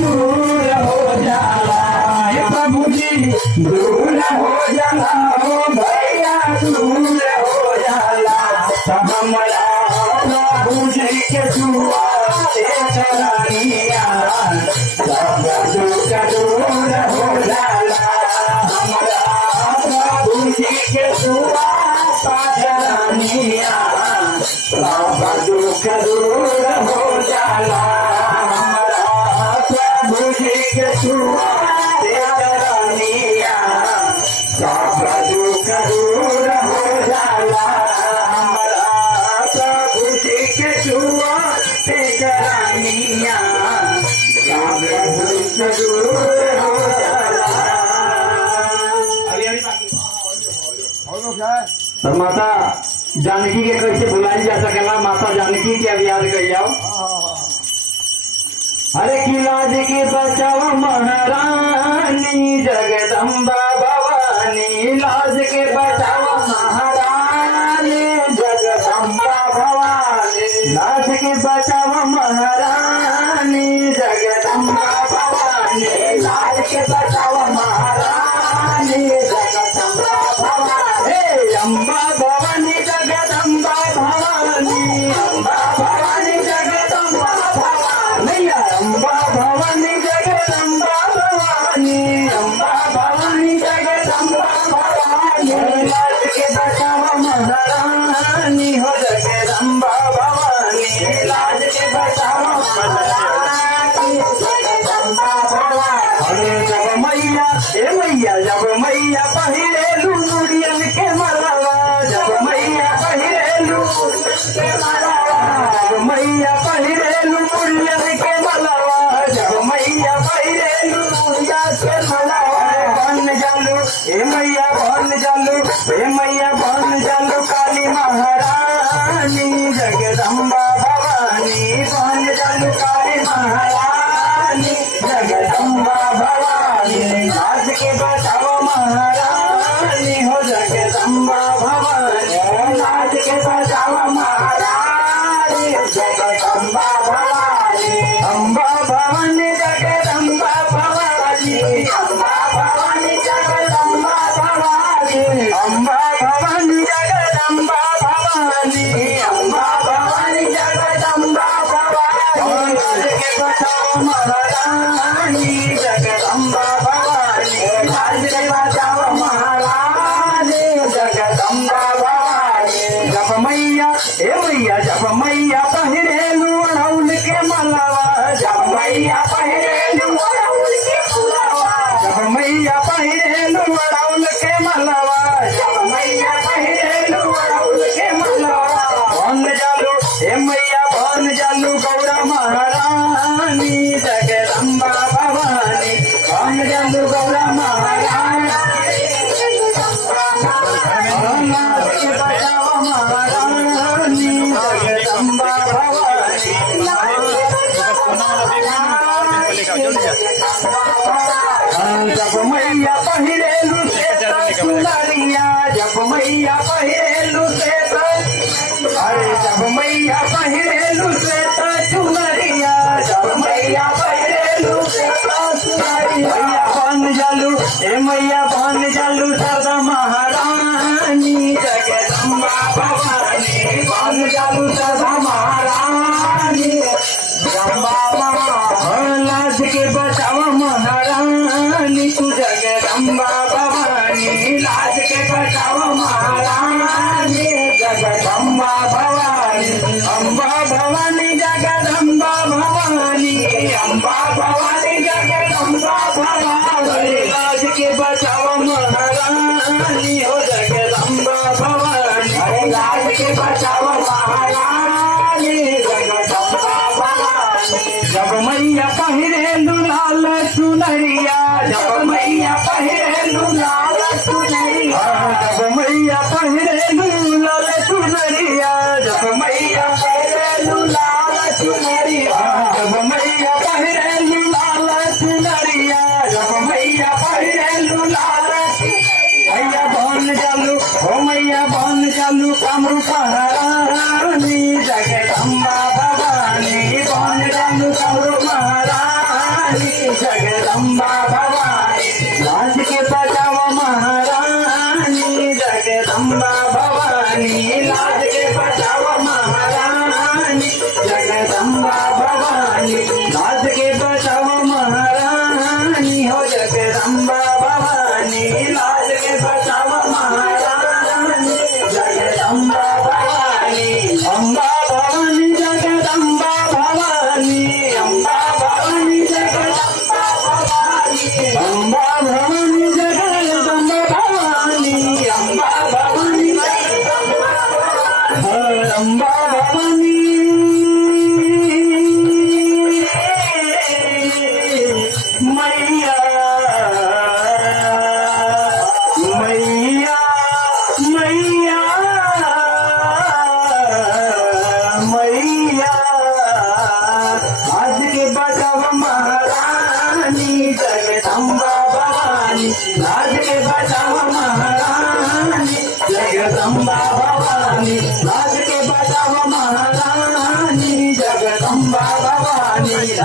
दूर हो जाला प्रभु जी दूर हो जाला भैया दूर हो जाला हमारा प्रभु जी के दुआ चरनिया सब दुख दूर हो जाला हमारा प्रभु जी के दुआ चरनिया सब दुख दूर हो जाला हमारा प्रभु जी के दुआ चरनिया सब दुख दूर हो जाला हमारा प्रभु जी के दुआ चरनिया सब दुख दूर हो जाला। तो माता जानकी के कैसे भुलाई जा सकेला माता जानकी के अब याद कर जाओ। अरे की लाज की बचाओ महारानी जगदम्बा भवानी लाज के बचाओ महारानी जगदम्बा भवानी लाज के बचाओ महारानी जगदम्बा भवानी लाज के बचाओ महारानी जगदम्बा भवानी अम्बा भवानी जगदम्बा भवानी अम्बा भवानी जगदम्बा भवानी अम्बा भवानी जगदम्बा भवानी अम्बा भवानी जगदम्बा भवानी लाज के बचाओ महारानी हो जगदम्बा भवानी लाज के बचाओ महारानी जगदम्बा भवानी। अरे जब मैया जब मैया पहिले लुड़ियन के मलावा जब मैया पहिले के मलावा जब मैया पहिले लुड़ियन के मलावा जब मैया पहिले लुड़िया के मलावा बन जालू मैया बन जालू मैया बन जालू काली महारानी जगदम्बा भवानी बन जालू काली महारानी जगदम्बा भवानी लाज के बचाओ महारानी हो जगदम्बा भवानी लाज के बचाओ महारानी जगदम्बा भवानी अम्बा भवानी जगदम्बा भवानी अम्बा भवानी जगदम्बा भवानी अम्बा भवानी जगदम्बा भवानी अम्बा भवानी जगदम्बा भवानी लाज के बचाओ महारानी जगदम्बा भवानी लाज के बचाओ महारानी जगदम्बा भवानी। जब मैया जब मैया पहिरेलू अड़ौल के मलावा जब मैया पहिरेलू अड़ौल के मलावा जब मैया पहिरेलू अड़ौल के मलावा जब मैया पहिरेलू अड़ौल के मलावा बन जालू मैया बन जालू गौरा महारानी जगदम्बा भवानी बन जालू गौरा महारानी बचाओ महारानी जगदम्बा भवानी जब मैया पहिरेलू से सुनरिया जब मैया पहिरेलू से अरे जब मैया पहिरेलू से सुनरिया जब मैया पहिरेलू से सुनरिया बन जालू मैया बन जालू सदा महारानी जगदम्बा भवानी बन जालू सदा महारानी लाज के बचाओ महारानी तू जगदम्बा भवानी लाज के बचाओ महारानी जगदम्बा भवानी अम्बा भवानी जगदम्बा भवानी अम्बा भवानी जगदम्बा भवानी लाज के बचाओ महारानी हो जगदम्बा भवानी लाज के बचाओ महारानी जगदम्बा भवानी। जब मैया पहिरेलू लाल सुनरिया जब मैया पहिरेलू लाल सुनरिया जब मैया पहिरेलू लाल सुनरिया जब मैया पहिरेलू लाल सुनरिया जब मैया पहिरेलू लाल सुनरिया जब मैया पहिरेलू लाल मैया बन जालू हो मैया बन जालू कामरू महारानी जगदम्बा भवानी बन जालू कामरू महारानी जगदम्बा भवानी लाज के बचाव महारानी जगदम्बा भवानी लाज के बचाव महारानी जगदम्बा भवानी लाज के बचाव महारानी हो जगदम्बा भवानी लाज के बचाव महारानी जगदम्बा भवानी अम्बा भवानी जगदम्बा भवानी अम्बा भवानी जगदम्बा भवानी अम्बा भवानी जगदम्बा भवानी अम्बा भवानी अम्बा भवानी मैया मैया मैया मैया आज के बचाव महारानी जगदम्बा भवानी आज के बचाव महारानी जगदम्बा भवानी आज के बचाव महारानी जगदम्बा भवानी